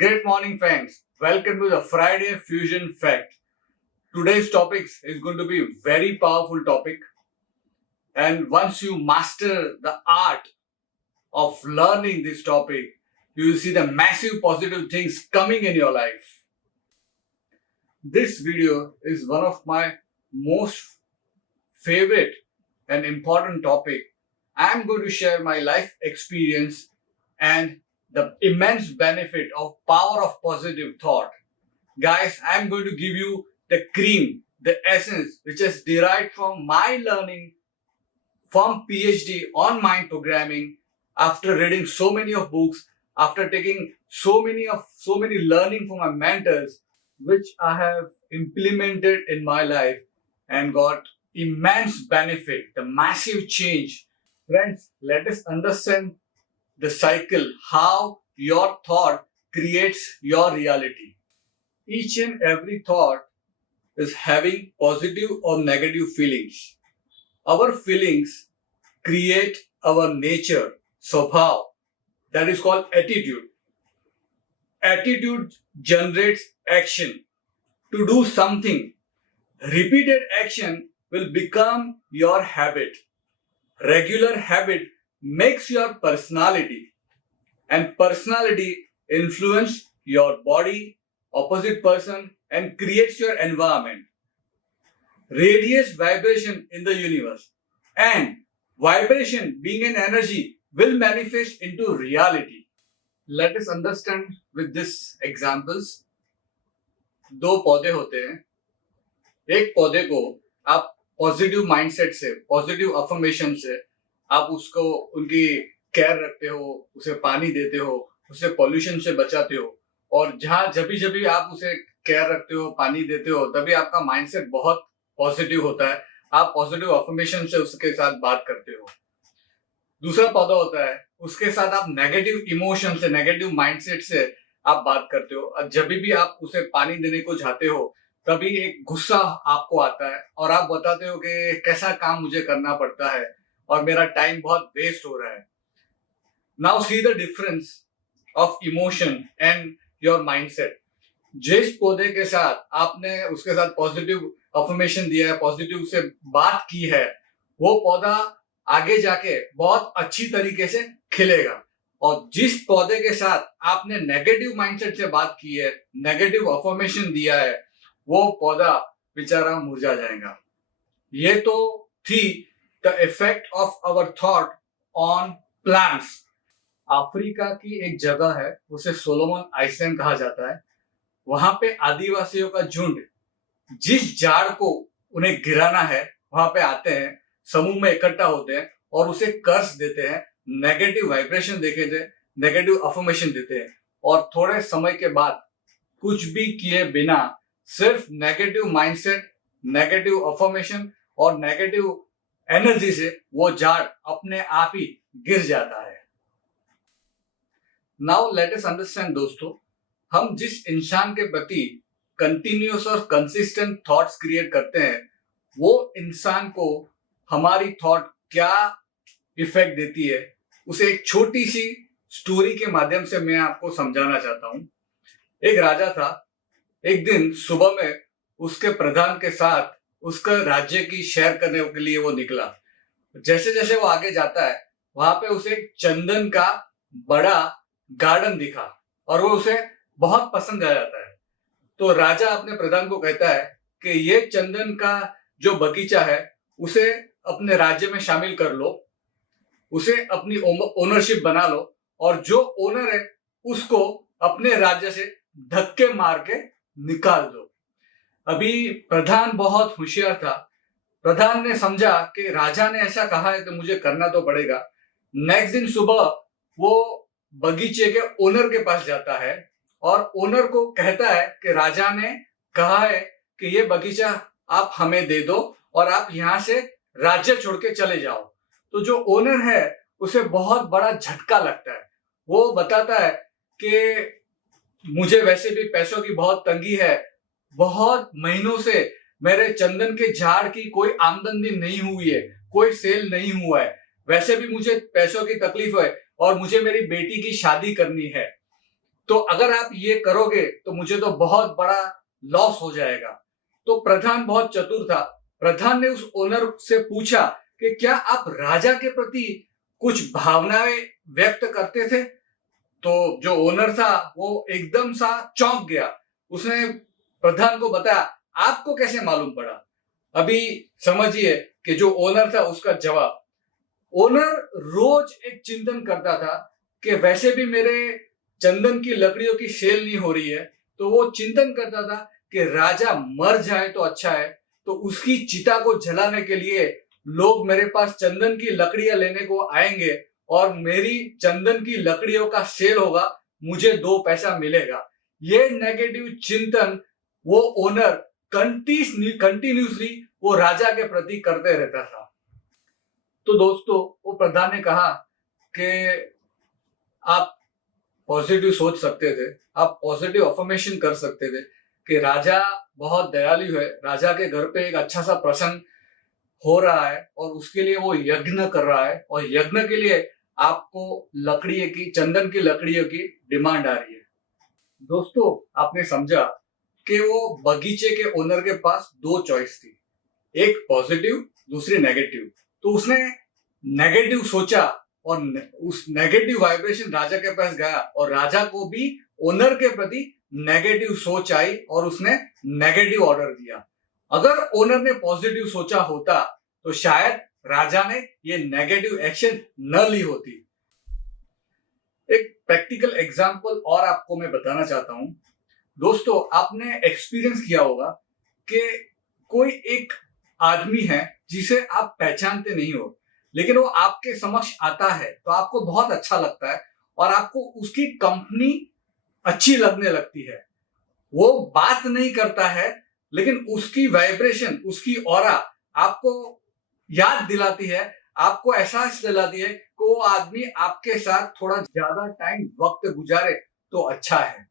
Great morning, friends. Welcome to the Friday Fusion Fact. Today's topic is going to be a very powerful topic. And once you master the art of learning this topic, you will see the massive positive things coming in your life. This video is one of my most favorite and important topic. I'm going to share my life experience and the immense benefit of power of positive thought. Guys, I'm going to give you the cream, the essence, which is derived from my learning from PhD on mind programming, after reading so many of books, after taking so many learning from my mentors, which I have implemented in my life and got immense benefit, the massive change. Friends, let us understand the cycle, how your thought creates your reality. Each and every thought is having positive or negative feelings. Our feelings create our nature, swabhav, that is called attitude. Attitude generates action. To do something, repeated action will become your habit. Regular habit makes your personality, and personality influence your body, opposite person, and creates your environment. Radiates vibration in the universe, and vibration being an energy will manifest into reality. Let us understand with this examples. दो पौधे होते हैं, एक पौधे को आप positive mindset से, positive affirmation से आप उसको उनकी केयर रखते हो, उसे पानी देते हो, उसे पॉल्यूशन से बचाते हो, और जब भी आप उसे केयर रखते हो, पानी देते हो, तभी आपका माइंडसेट बहुत पॉजिटिव होता है। आप पॉजिटिव अफर्मेशन से उसके साथ बात करते हो। दूसरा पौधा होता है, उसके साथ आप नेगेटिव इमोशन से, नेगेटिव माइंडसेट से आप बात करते हो। जब भी आप उसे पानी देने को जाते हो, तभी एक गुस्सा आपको आता है और आप बताते हो कि कैसा काम मुझे करना पड़ता है और मेरा टाइम बहुत वेस्ट हो रहा है। Now see the difference of emotion and your mindset. जिस पौधे के साथ आपने उसके साथ पॉजिटिव अफर्मेशन दिया है, पॉजिटिव से बात की है, वो पौधा आगे जाके बहुत अच्छी तरीके से खिलेगा। और जिस पौधे के साथ आपने नेगेटिव माइंडसेट से बात की है, नेगेटिव अफर्मेशन दिया है, वो पौधा बेचारा मुरझा जाएगा। ये तो थी the effect of our thought on plants. Africa की एक जगह है, उसे सोलोमन आइलैंड कहा जाता है। वहां पे आदिवासियों का झुंड जिस झाड़ को उन्हें गिराना है वहां पे आते हैं, समूह में इकट्ठा होते हैं और उसे कर्स देते हैं, नेगेटिव वाइब्रेशन देते थे, नेगेटिव अफर्मेशन देते हैं, और थोड़े समय के बाद कुछ भी किए बिना सिर्फ नेगेटिव माइंडसेट, नेगेटिव अफर्मेशन और नेगेटिव एनर्जी से वो झाड़ अपने आप ही गिर जाता है। नाउ लेट अस अंडरस्टैंड दोस्तों, हम जिस इंसान के प्रति कंटिन्यूअस और कंसिस्टेंट थॉट्स क्रिएट करते हैं, वो इंसान को हमारी थॉट क्या इफेक्ट देती है, उसे एक छोटी सी स्टोरी के माध्यम से मैं आपको समझाना चाहता हूं। एक राजा था। एक दिन सुबह में उसके प्रधान के साथ उसका राज्य की सैर करने के लिए वो निकला। जैसे जैसे वो आगे जाता है, वहां पे उसे चंदन का बड़ा गार्डन दिखा और वो उसे बहुत पसंद आ जाता है। तो राजा अपने प्रधान को कहता है कि ये चंदन का जो बगीचा है उसे अपने राज्य में शामिल कर लो, उसे अपनी ओनरशिप बना लो, और जो ओनर है उसको अपने राज्य से धक्के मार के निकाल दो। अभी प्रधान बहुत होशियार था। प्रधान ने समझा कि राजा ने ऐसा कहा है तो मुझे करना तो पड़ेगा। नेक्स्ट दिन सुबह वो बगीचे के ओनर के पास जाता है और ओनर को कहता है कि राजा ने कहा है कि ये बगीचा आप हमें दे दो और आप यहाँ से राज्य छोड़ के चले जाओ। तो जो ओनर है उसे बहुत बड़ा झटका लगता है। वो बताता है कि मुझे वैसे भी पैसों की बहुत तंगी है, बहुत महीनों से मेरे चंदन के झाड़ की कोई आमदनी नहीं हुई है, कोई सेल नहीं हुआ है, वैसे भी मुझे पैसों की तकलीफ है और मुझे मेरी बेटी की शादी करनी है। तो अगर आप ये करोगे तो मुझे तो बहुत बड़ा लॉस हो जाएगा। तो प्रधान बहुत चतुर था। प्रधान ने उस ओनर से पूछा कि क्या आप राजा के प्रति कुछ भावनाएं व्यक्त करते थे? तो जो ओनर था वो एकदम सा चौंक गया। उसने प्रधान को बताया, आपको कैसे मालूम पड़ा? अभी समझिए कि जो ओनर था उसका जवाब। ओनर रोज एक चिंतन करता था कि वैसे भी मेरे चंदन की लकड़ियों की सेल नहीं हो रही है, तो वो चिंतन करता था कि राजा मर जाए तो अच्छा है, तो उसकी चिता को जलाने के लिए लोग मेरे पास चंदन की लकड़ियां लेने को आएंगे और मेरी चंदन की लकड़ियों का सेल होगा, मुझे 2 पैसा मिलेगा। ये नेगेटिव चिंतन वो ओनर कंटिन्यूसली वो राजा के प्रति करते रहता था। तो दोस्तों, वो प्रधान ने कहा कि आप पॉजिटिव सोच सकते थे, आप पॉजिटिव अफर्मेशन कर सकते थे कि राजा बहुत दयालु है, राजा के घर पे एक अच्छा सा प्रसंग हो रहा है और उसके लिए वो यज्ञ कर रहा है, और यज्ञ के लिए आपको लकड़ी की, चंदन की लकड़ियों की डिमांड आ रही है। दोस्तों, आपने समझा कि वो बगीचे के ओनर के पास 2 चॉइस थी, एक पॉजिटिव, दूसरी नेगेटिव। तो उसने नेगेटिव सोचा और उस नेगेटिव वाइब्रेशन राजा के पास गया और राजा को भी ओनर के प्रति नेगेटिव सोच आई और उसने नेगेटिव ऑर्डर दिया। अगर ओनर ने पॉजिटिव सोचा होता तो शायद राजा ने ये नेगेटिव एक्शन न ली होती। एक प्रैक्टिकल एग्जांपल और आपको मैं बताना चाहता हूं। दोस्तों, आपने एक्सपीरियंस किया होगा कि कोई एक आदमी है जिसे आप पहचानते नहीं हो, लेकिन वो आपके समक्ष आता है तो आपको बहुत अच्छा लगता है और आपको उसकी कंपनी अच्छी लगने लगती है। वो बात नहीं करता है, लेकिन उसकी वाइब्रेशन, उसकी ऑरा आपको याद दिलाती है, आपको एहसास दिलाती है कि वो आदमी आपके साथ थोड़ा ज्यादा टाइम वक्त गुजारे तो अच्छा है।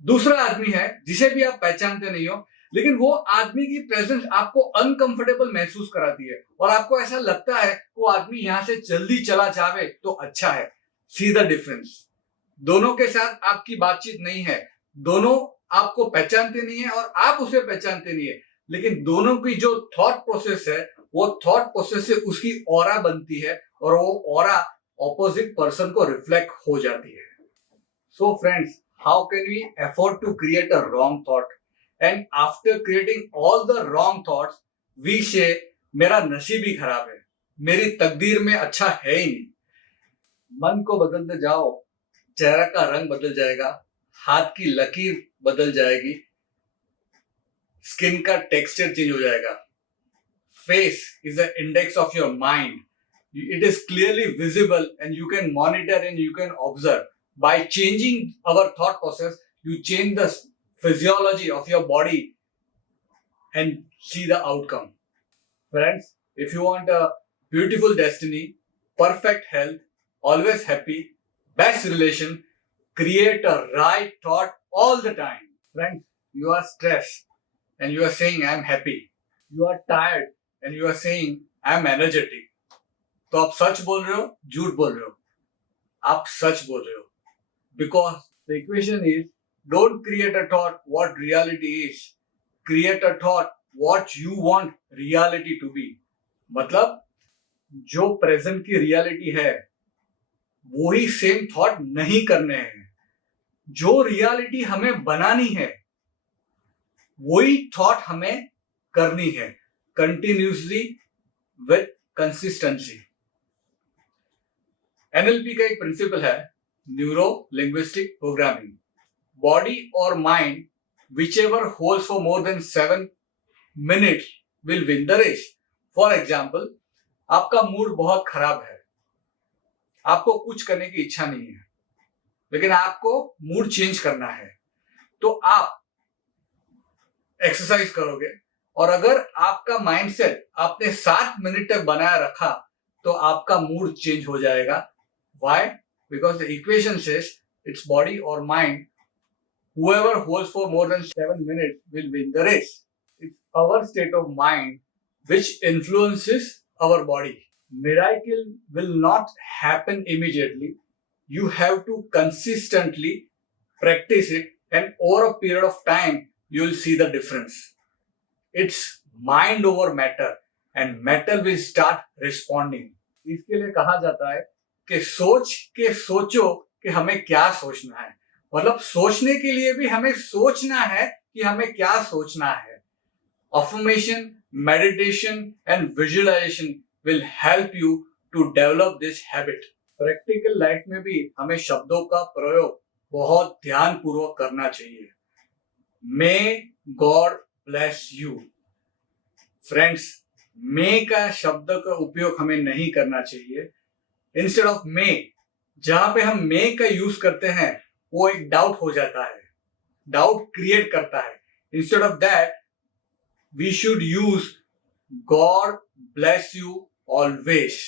दूसरा आदमी है जिसे भी आप पहचानते नहीं हो, लेकिन वो आदमी की प्रेजेंस आपको अनकंफर्टेबल महसूस कराती है और आपको ऐसा लगता है कि वो आदमी यहां से जल्दी चला जावे तो अच्छा है। See the difference. दोनों के साथ आपकी बातचीत नहीं है, दोनों आपको पहचानते नहीं है और आप उसे पहचानते नहीं है, लेकिन दोनों की जो थॉट प्रोसेस है वो थॉट प्रोसेस से उसकी ऑरा बनती है और वो ऑरा ऑपोजिट पर्सन को रिफ्लेक्ट हो जाती है। So friends, how can we afford to create a wrong thought, and after creating all the wrong thoughts we say मेरा नसीब ही खराब है, मेरी तकदीर में अच्छा है ही नहीं। मन को बदलते जाओ, चेहरा का रंग बदल जाएगा, हाथ की लकीर बदल जाएगी, स्किन का टेक्सचर चेंज हो जाएगा। Face is the index of your mind, it is clearly visible and you can monitor and you can observe. By changing our thought process, you change the physiology of your body and see the outcome. Friends, if you want a beautiful destiny, perfect health, always happy, best relation, create a right thought all the time. Friends, you are stressed and you are saying I am happy. You are tired and you are saying I am energetic. तो आप सच बोल रहे हो, झूठ बोल रहे हो? आप सच बोल रहे हो। Because the equation is don't create a thought what reality is, create a thought what you want reality to be. मतलब जो प्रेजेंट की रियलिटी है वही सेम थॉट नहीं करने हैं, जो रियलिटी हमें बनानी है वही थॉट हमें करनी है, कंटिन्यूसली विथ कंसिस्टेंसी। एनएलपी का एक प्रिंसिपल है, न्यूरो लिंग्विस्टिक प्रोग्रामिंग। बॉडी और mind whichever holds for more than 7 minutes will win the race. For example, आपका मूड बहुत खराब है, आपको कुछ करने की इच्छा नहीं है, लेकिन आपको मूड चेंज करना है, तो आप एक्सरसाइज करोगे और अगर आपका माइंडसेट आपने 7 मिनट तक बनाया रखा तो आपका मूड चेंज हो जाएगा। Why? Because the equation says it's body or mind. Whoever holds for more than 7 minutes will win the race. It's our state of mind which influences our body. Miracle will not happen immediately. You have to consistently practice it, and over a period of time, you will see the difference. It's mind over matter, and matter will start responding. इसके लिए कहा जाता है कि सोच के सोचो कि हमें क्या सोचना है. मतलब सोचने के लिए भी हमें सोचना है कि हमें क्या सोचना है. Affirmation, meditation and visualization will help you to develop this habit. Practical life में भी हमें शब्दों का प्रयोग बहुत ध्यान पूर्वक करना चाहिए. May God bless you. Friends, May का शब्द का उपयोग हमें नहीं करना चाहिए. इंस्टेड ऑफ मे, जहां पे हम मे का यूज करते हैं वो एक डाउट हो जाता है, डाउट क्रिएट करता है. Instead of that we should use God bless you always.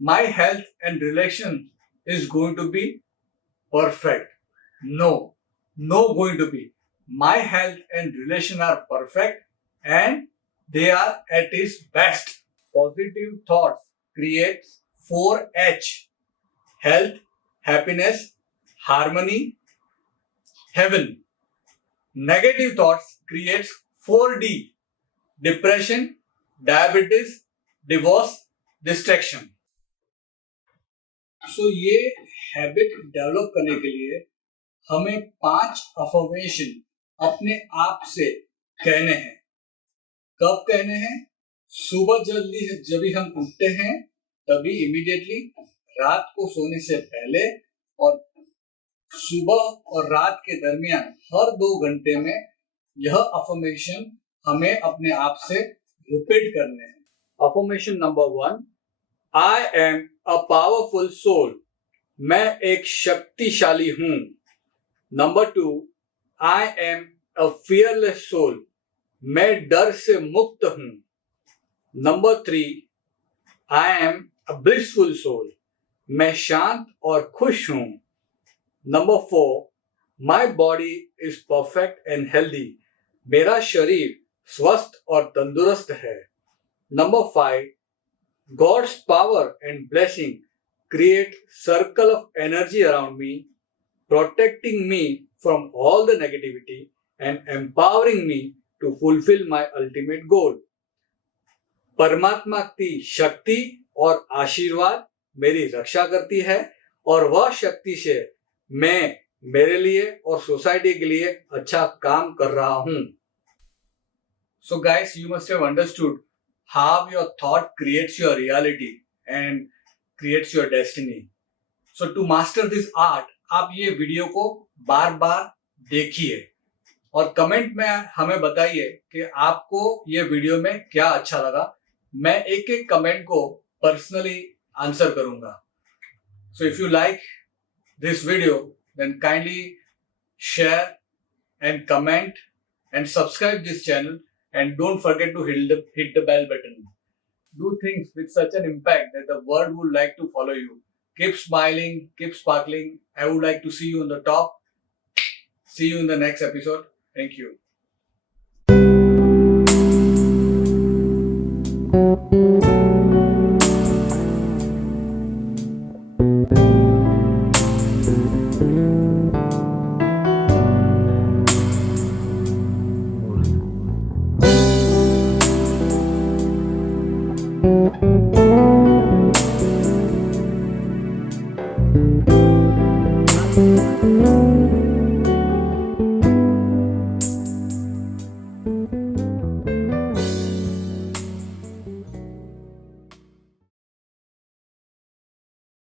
My health and relation is going to be perfect. No, no going to be. My health and relation are perfect and they are at its best. Positive thoughts create 4H: health, happiness, harmony, heaven. Negative thoughts creates 4D: depression, diabetes, divorce, distraction. So ये habit develop करने के लिए हमें 5 affirmation अपने आप से कहने हैं. कब कहने हैं? सुबह जल्दी जब भी हम उठते हैं तभी इमीडिएटली, रात को सोने से पहले, और सुबह और रात के दरमियान हर 2 घंटे में यह अफर्मेशन हमें अपने आप से रिपीट करने हैं. Affirmation number 1, I am a powerful soul. मैं एक शक्तिशाली हूं. Number 2, I am a fearless soul. मैं डर से मुक्त हूं. Number 3, I am a blissful soul. मैं शांत और खुश हूं. Number 4, my body is perfect and healthy. मेरा शरीर स्वस्थ और तंदुरुस्त है. Number 5, God's power and blessing create circle of energy around me, protecting me from all the negativity and empowering me to fulfill my ultimate goal. परमात्मा की शक्ति और आशीर्वाद मेरी रक्षा करती है और वह शक्ति से मैं मेरे लिए और सोसाइटी के लिए अच्छा काम कर रहा हूं. So guys, you must have understood how your thought creates your reality and creates your destiny. So to master this art, आप ये वीडियो को बार बार देखिए और कमेंट में हमें बताइए कि आपको ये वीडियो में क्या अच्छा लगा. मैं एक एक कमेंट को पर्सनली आंसर करूंगा. So if you like this video then kindly share and comment and subscribe this channel and don't forget to hit the bell button. Do things with such an impact that the world would like to follow you. Keep smiling, keep sparkling. I would like to see you on the top. See you in the next episode. Thank you. Thank you.